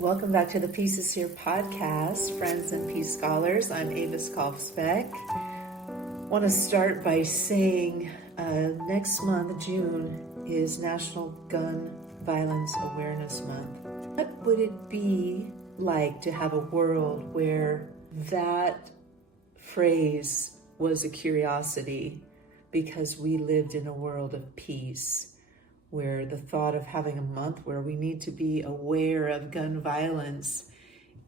Welcome back to the Pieces Here podcast, friends and peace scholars. I'm Avis I want to start by saying next month, June, is National Gun Violence Awareness Month. What would it be like to have a world where that phrase was a curiosity because we lived in a world of peace, where the thought of having a month where we need to be aware of gun violence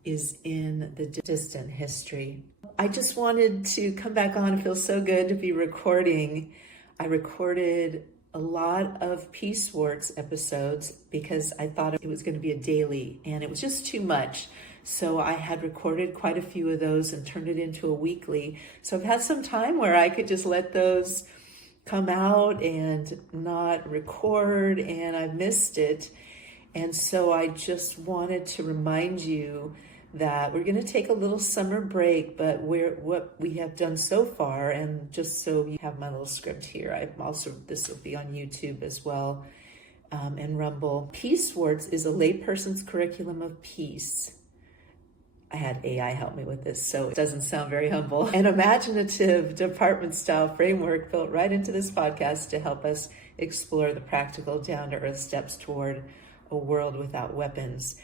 is in the distant history. I just wanted to come back on. It feels so good to be recording. I recorded a lot of Peacewarts episodes because I thought it was going to be a daily, and it was just too much. So I had recorded quite a few of those and turned it into a weekly. So I've had some time where I could just let those come out and not record, and I missed it. And so I just wanted to remind you that we're going to take a little summer break, but what we have done so far, and just so you have my little script here, this will be on YouTube as well, and Rumble. Peacewarts is a layperson's curriculum of peace. I had AI help me with this, so it doesn't sound very humble. An imaginative department-style framework built right into this podcast to help us explore the practical, down-to-earth steps toward a world without weapons.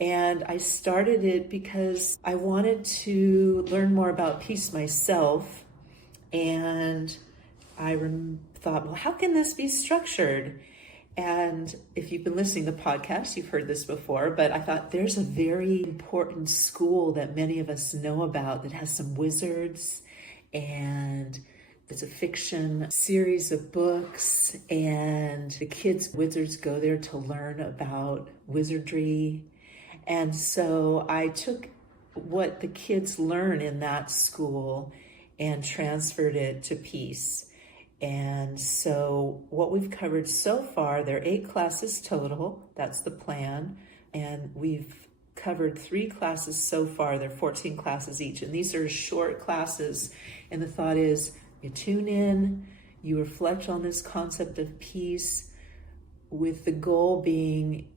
And I started it because I wanted to learn more about peace myself, and I thought, well, how can this be structured? And if you've been listening to the podcast, you've heard this before, but I thought there's a very important school that many of us know about that has some wizards, and it's a fiction series of books, and the wizards go there to learn about wizardry. And so I took what the kids learn in that school and transferred it to peace. And so what we've covered so far, there are 8 classes total. That's the plan. And we've covered 3 classes so far. There are 14 classes each. And these are short classes. And the thought is you tune in, you reflect on this concept of peace, with the goal being,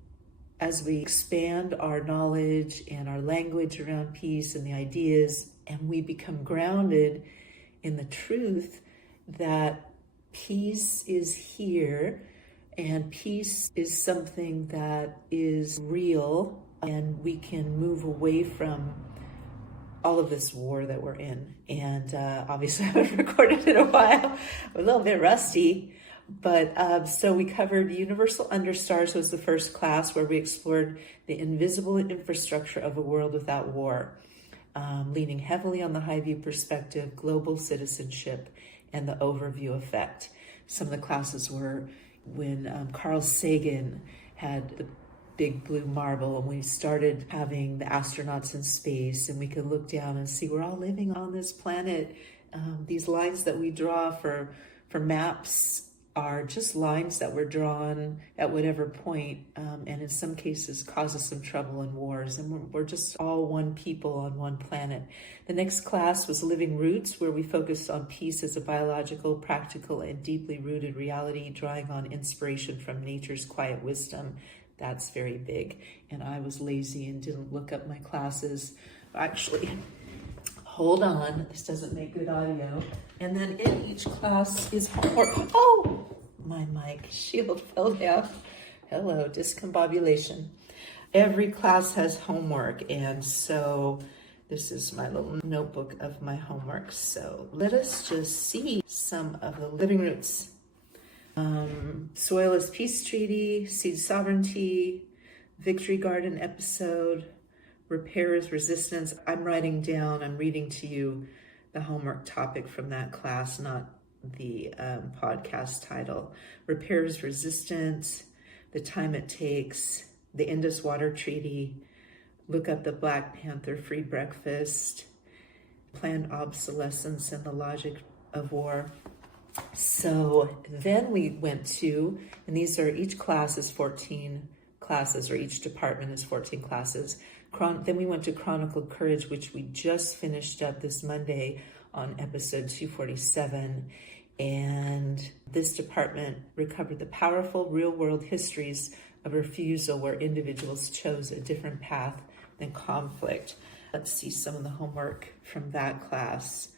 as we expand our knowledge and our language around peace and the ideas, and we become grounded in the truth that peace is here, and peace is something that is real, and we can move away from all of this war that we're in. And obviously I haven't recorded in a while. I'm a little bit rusty, but so we covered Universal Understars was the first class, where we explored the invisible infrastructure of a world without war, leaning heavily on the high view perspective, global citizenship, and the overview effect. Some of the classes were when Carl Sagan had the big blue marble, and we started having the astronauts in space, and we could look down and see we're all living on this planet. These lines that we draw for maps are just lines that were drawn at whatever point, and in some cases causes some trouble in wars, and we're just all one people on one planet. The next class was Living Roots, where we focused on peace as a biological, practical, and deeply rooted reality, drawing on inspiration from nature's quiet wisdom. That's very big. And I was lazy and didn't look up my classes. Actually, hold on, this doesn't make good audio. And then in each class is homework. Oh, my mic shield fell down. Hello, discombobulation. Every class has homework, and so this is my little notebook of my homework. So let us just see some of the living roots. Soil is Peace Treaty, Seed Sovereignty, Victory Garden episode, Repair is Resistance. I'm reading to you the homework topic from that class, not the podcast title. Repair is Resistance, The Time It Takes, the Indus Water Treaty, look up the Black Panther Free Breakfast, Planned Obsolescence and the Logic of War. So then we went to, and these are, each class is 14 classes, or each department is 14 classes. Then we went to Chronicle Courage, which we just finished up this Monday on episode 247. And this department recovered the powerful real-world histories of refusal where individuals chose a different path than conflict. Let's see some of the homework from that class.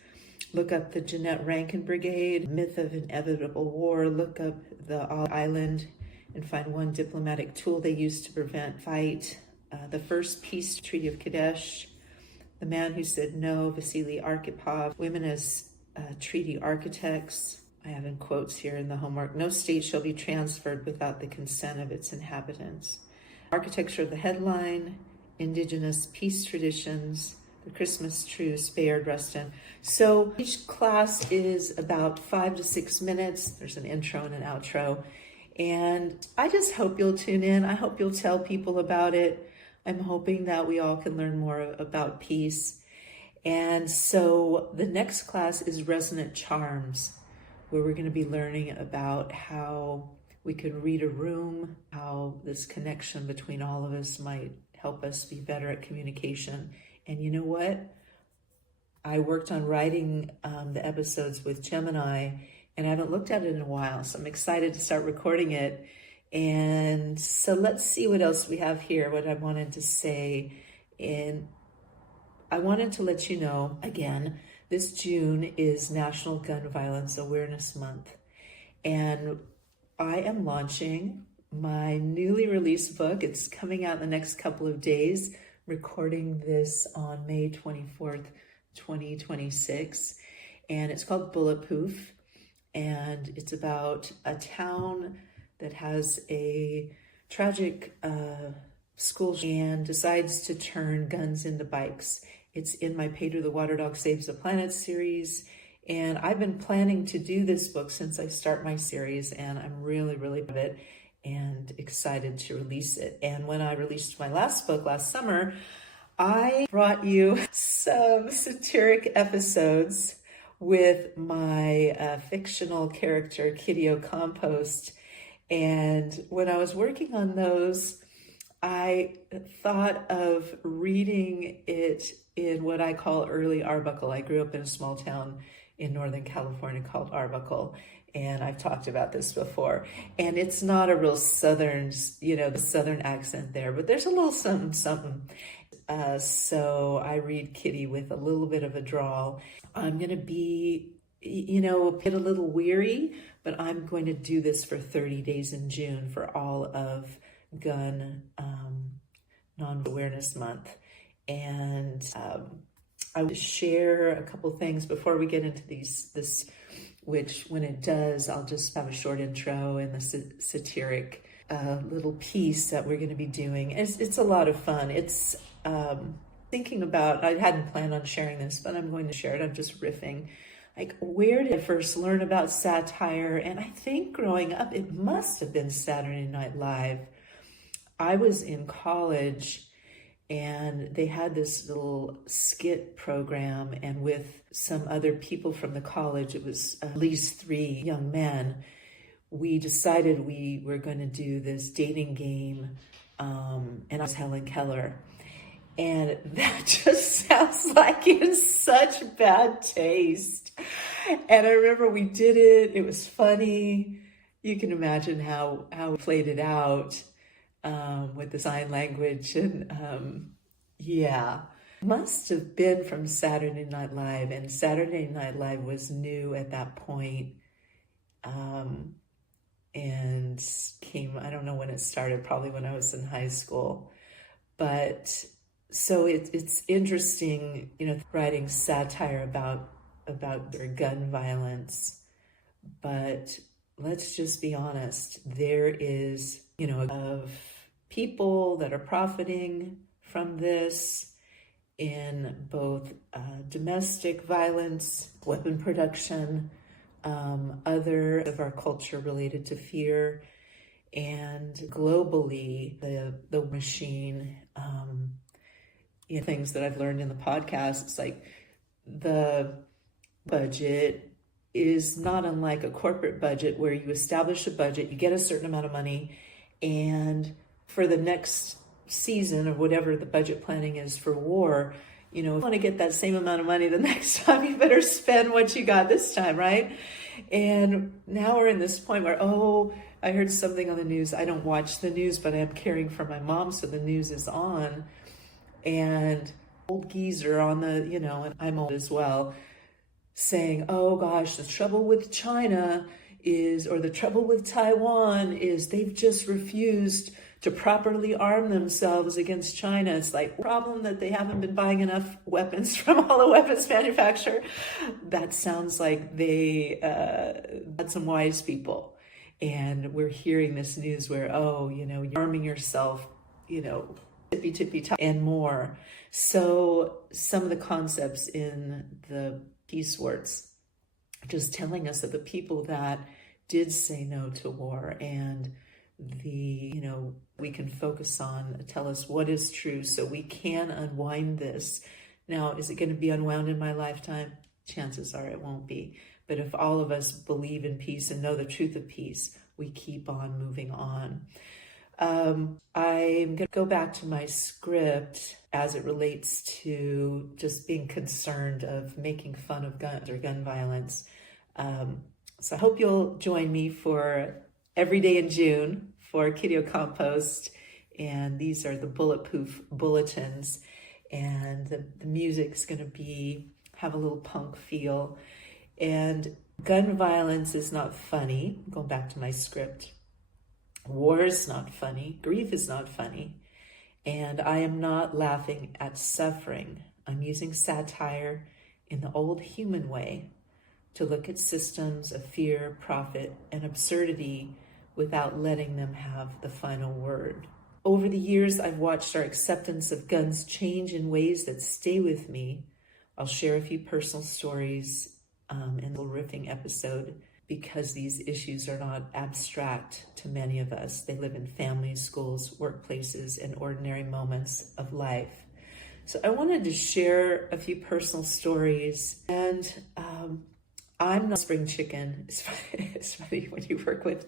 Look up the Jeanette Rankin Brigade, Myth of Inevitable War. Look up the Island and find one diplomatic tool they used to prevent fight. The first peace treaty of Kadesh. The man who said no, Vasily Arkhipov. Women as treaty architects. I have in quotes here in the homework. No state shall be transferred without the consent of its inhabitants. Architecture of the headline, indigenous peace traditions, the Christmas truce, Bayard Rustin. So each class is about 5 to 6 minutes. There's an intro and an outro. And I just hope you'll tune in. I hope you'll tell people about it. I'm hoping that we all can learn more about peace. And so the next class is Resonant Charms, where we're going to be learning about how we can read a room, how this connection between all of us might help us be better at communication. And you know what? I worked on writing the episodes with Gemini, and I haven't looked at it in a while, so I'm excited to start recording it. And so let's see what else we have here, what I wanted to say. And I wanted to let you know, again, this June is National Gun Violence Awareness Month. And I am launching my newly released book. It's coming out in the next couple of days, recording this on May 24th, 2026. And it's called Poof. And it's about a town that has a tragic school and decides to turn guns into bikes. It's in my Pedro the Water Dog Saves the Planet series. And I've been planning to do this book since I start my series, and I'm really, really proud of it and excited to release it. And when I released my last book last summer, I brought you some satiric episodes with my fictional character, Kitty O'Compost. And when I was working on those, I thought of reading it in what I call early Arbuckle. I grew up in a small town in Northern California called Arbuckle, and I've talked about this before. And it's not a real Southern, the Southern accent there, but there's a little something, something. So I read Kitty with a little bit of a drawl. I'm going to be, a bit a little weary, but I'm going to do this for 30 days in June for all of Gun Non-Awareness Month. And I will share a couple things before we get into this, which when it does, I'll just have a short intro and the satiric little piece that we're going to be doing. It's a lot of fun. It's thinking about, I hadn't planned on sharing this, but I'm going to share it. I'm just riffing. Like, where did I first learn about satire? And I think growing up, it must have been Saturday Night Live. I was in college and they had this little skit program, and with some other people from the college, it was at least 3 young men, we decided we were going to do this dating game, and I was Helen Keller. And that just sounds like in such bad taste. And I remember we did it. It was funny. You can imagine how we played it out with the sign language. And must have been from Saturday Night Live. And Saturday Night Live was new at that point. And came, I don't know when it started, probably when I was in high school. But so it's interesting, writing satire about their gun violence. But let's just be honest, there is, of people that are profiting from this in both domestic violence, weapon production, other of our culture related to fear, and globally, the machine, things that I've learned in the podcast. It's like the budget is not unlike a corporate budget where you establish a budget, you get a certain amount of money, and for the next season of whatever the budget planning is for war, if you want to get that same amount of money the next time, you better spend what you got this time, right? And now we're in this point where, I heard something on the news. I don't watch the news, but I am caring for my mom, so the news is on. And old geezer on the, and I'm old as well, saying, oh gosh, the trouble with China is, or the trouble with Taiwan is they've just refused to properly arm themselves against China. It's like problem that they haven't been buying enough weapons from all the weapons manufacturer. That sounds like they had some wise people. And we're hearing this news where, you're arming yourself, tippy and more. So some of the concepts in the Peacewarts just telling us of the people that did say no to war, and we can focus on, tell us what is true so we can unwind this. Now, is it going to be unwound in my lifetime? Chances are it won't be. But if all of us believe in peace and know the truth of peace, we keep on moving on. I'm going to go back to my script as it relates to just being concerned of making fun of guns or gun violence. So I hope you'll join me for every day in June for Kiddo Compost. And these are the Poof Bulletins. And the music's going to have a little punk feel. And gun violence is not funny. Going back to my script. War is not funny. Grief is not funny. And I am not laughing at suffering. I'm using satire in the old human way to look at systems of fear, profit, and absurdity without letting them have the final word. Over the years, I've watched our acceptance of guns change in ways that stay with me. I'll share a few personal stories in the riffing episode, because these issues are not abstract to many of us. They live in families, schools, workplaces, and ordinary moments of life. So I wanted to share a few personal stories. And I'm not spring chicken. It's funny when you work with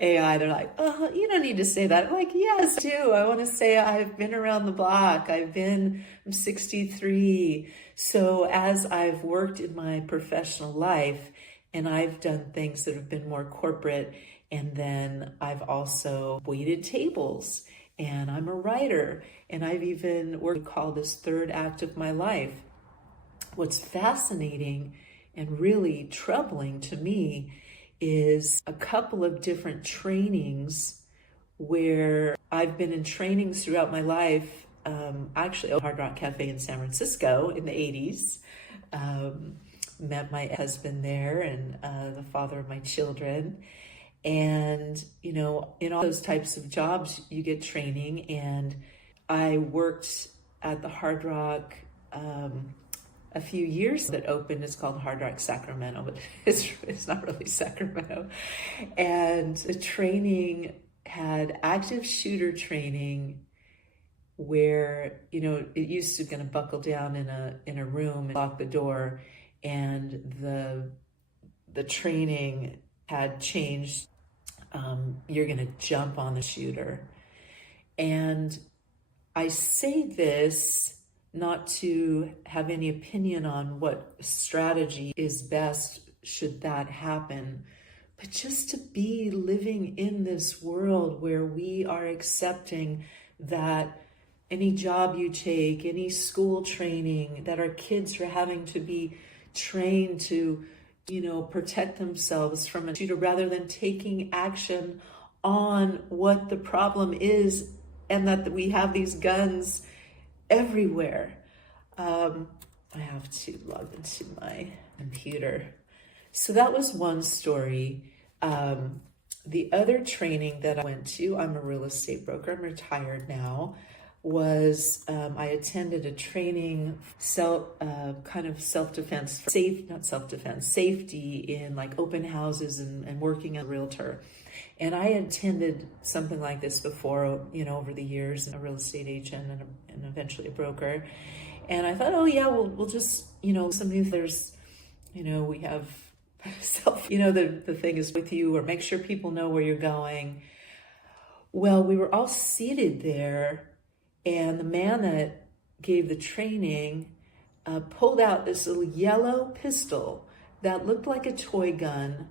AI, they're like, oh, you don't need to say that. I'm like, yes, I do. I want to say I've been around the block. I'm 63. So as I've worked in my professional life, and I've done things that have been more corporate, and then I've also waited tables, and I'm a writer, and I've even worked called this third act of my life. What's fascinating and really troubling to me is a couple of different trainings where I've been in trainings throughout my life, actually at Hard Rock Cafe in San Francisco in the 80s. Met my husband there and the father of my children. And, in all those types of jobs, you get training. And I worked at the Hard Rock a few years that opened. It's called Hard Rock Sacramento, but it's not really Sacramento. And the training had active shooter training where, it used to kind of buckle down in a room and lock the door. And the training had changed. You're going to jump on the shooter. And I say this not to have any opinion on what strategy is best should that happen, but just to be living in this world where we are accepting that any job you take, any school training, that our kids are having to be trained to, protect themselves from a shooter rather than taking action on what the problem is, and that we have these guns everywhere. I have to log into my computer. So that was one story. The other training that I went to, I'm a real estate broker, I'm retired now, was I attended a training, kind of self-defense, safety in like open houses and working as a realtor. And I attended something like this before, over the years, a real estate agent and eventually a broker. And I thought, oh yeah, we'll just, some new, there's, we have the thing is with you, or make sure people know where you're going. Well, we were all seated there, and the man that gave the training pulled out this little yellow pistol that looked like a toy gun.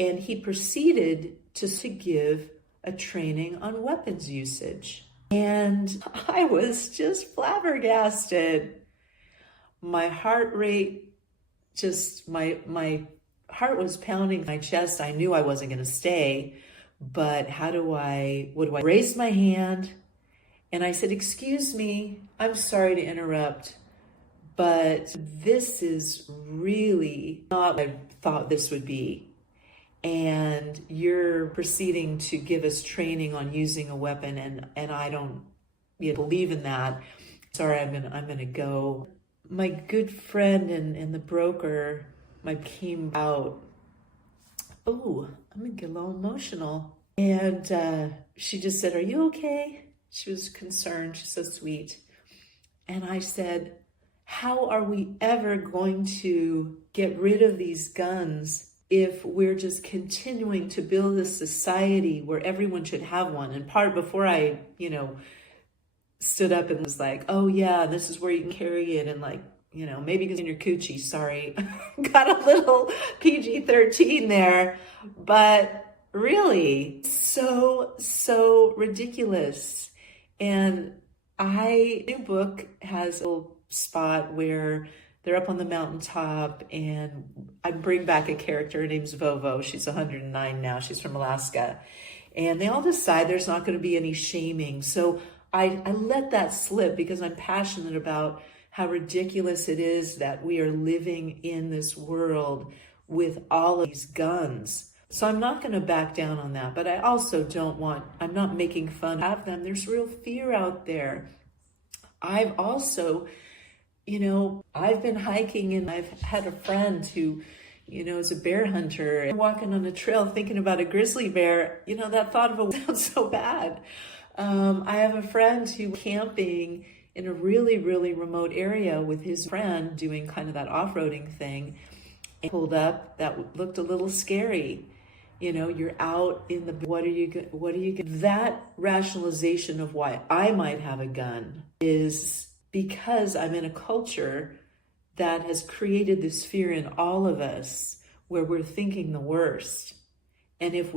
And he proceeded to give a training on weapons usage. And I was just flabbergasted. My heart rate my heart was pounding my chest. I knew I wasn't going to stay, but what do I raised my hand and I said, "Excuse me, I'm sorry to interrupt, but this is really not what I thought this would be. And you're proceeding to give us training on using a weapon, and I don't believe in that. Sorry, I'm gonna go." My good friend and the broker came out. Oh, I'm gonna get a little emotional. And she just said, "Are you okay?" She was concerned. She's so sweet. And I said, "How are we ever going to get rid of these guns if we're just continuing to build a society where everyone should have one?" And before I, stood up and was like, "Oh yeah, this is where you can carry it," and maybe it's in your coochie, sorry. Got a little PG-13 there, but really so ridiculous. And new book has a little spot where they're up on the mountaintop, and I bring back a character. Her name's Vovo. She's 109 now. She's from Alaska. And they all decide there's not going to be any shaming. So I let that slip because I'm passionate about how ridiculous it is that we are living in this world with all of these guns. So I'm not going to back down on that, but I also I'm not making fun of them. There's real fear out there. I've also, I've been hiking and I've had a friend who, is a bear hunter, and walking on a trail thinking about a grizzly bear, that thought of it sounds so bad. I have a friend who was camping in a really, really remote area with his friend doing kind of that off-roading thing, and pulled up that looked a little scary. You're out in the, what are you that rationalization of why I might have a gun is because I'm in a culture that has created this fear in all of us where we're thinking the worst. And if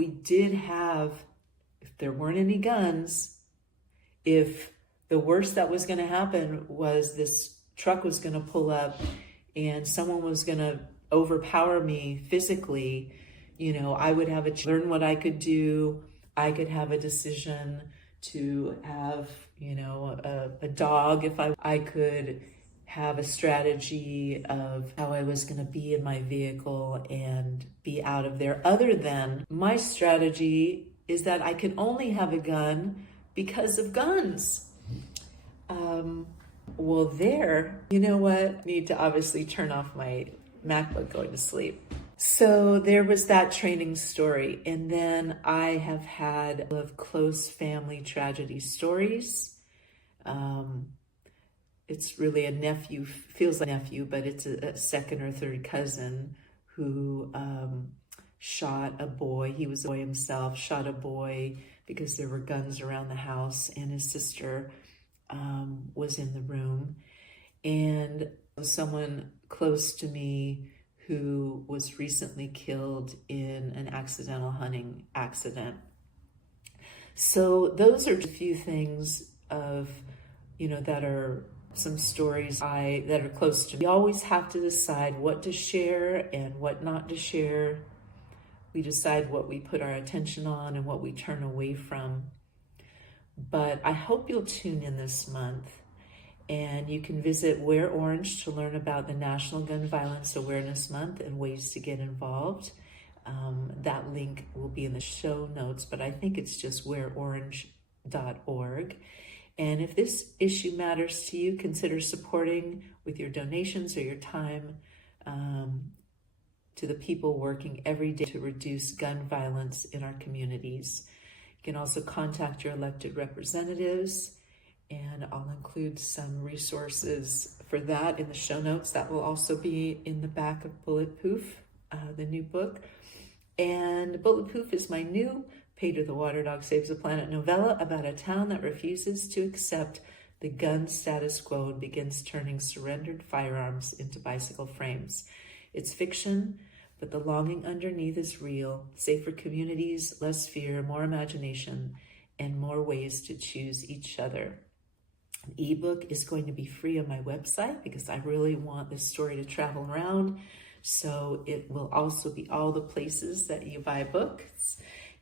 there weren't any guns, if the worst that was going to happen was this truck was going to pull up and someone was going to overpower me physically, I would have learn what I could do. I could have a decision to have, a dog if I could have a strategy of how I was going to be in my vehicle and be out of there. Other than my strategy is that I can only have a gun because of guns. You know what? Need to obviously turn off my MacBook going to sleep. So there was that training story. And then I have had a lot of close family tragedy stories. It's really a nephew, feels like a nephew, but it's a second or third cousin who shot a boy. He was a boy himself, shot a boy because there were guns around the house, and his sister was in the room. And someone close to me who was recently killed in an accidental hunting accident. So those are a few things of, that are some stories that are close to me. We always have to decide what to share and what not to share. We decide what we put our attention on and what we turn away from. But I hope you'll tune in this month, and you can visit Wear Orange to learn about the National Gun Violence Awareness Month and ways to get involved. That link will be in the show notes, but I think it's just wearorange.org. And if this issue matters to you, consider supporting with your donations or your time to the people working every day to reduce gun violence in our communities. You can also contact your elected representatives, and I'll include some resources for that in the show notes. That will also be in the back of Poof, the new book. And Poof is my new Pay to the Water Dog Saves the Planet novella about a town that refuses to accept the gun status quo and begins turning surrendered firearms into bicycle frames. It's fiction, but the longing underneath is real. Safer communities, less fear, more imagination, and more ways to choose each other. An ebook is going to be free on my website because I really want this story to travel around. So it will also be all the places that you buy books.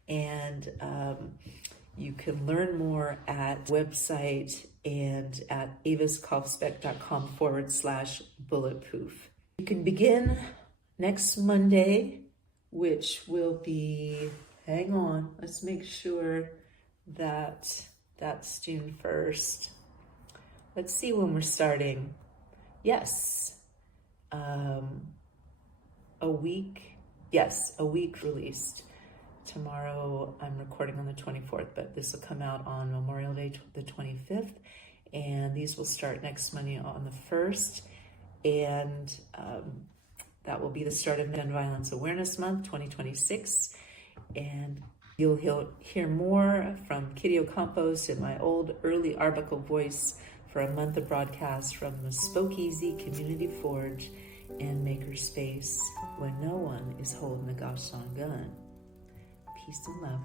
And you can learn more at website and at aviskolfsbeck.com/bulletproof. You can begin next Monday, which will be, hang on, let's make sure that that's June 1st. Let's see when we're starting. Yes, a week released. Tomorrow I'm recording on the 24th, but this will come out on Memorial Day, the 25th, and these will start next Monday on the 1st, and that will be the start of Gun Violence Awareness Month 2026, and you'll hear more from Kitty Ocampos in my old early Arbuckle voice for a month of broadcasts from the Spokeasy Community Forge and Makerspace when no one is holding a gosh darn gun. Peace and love.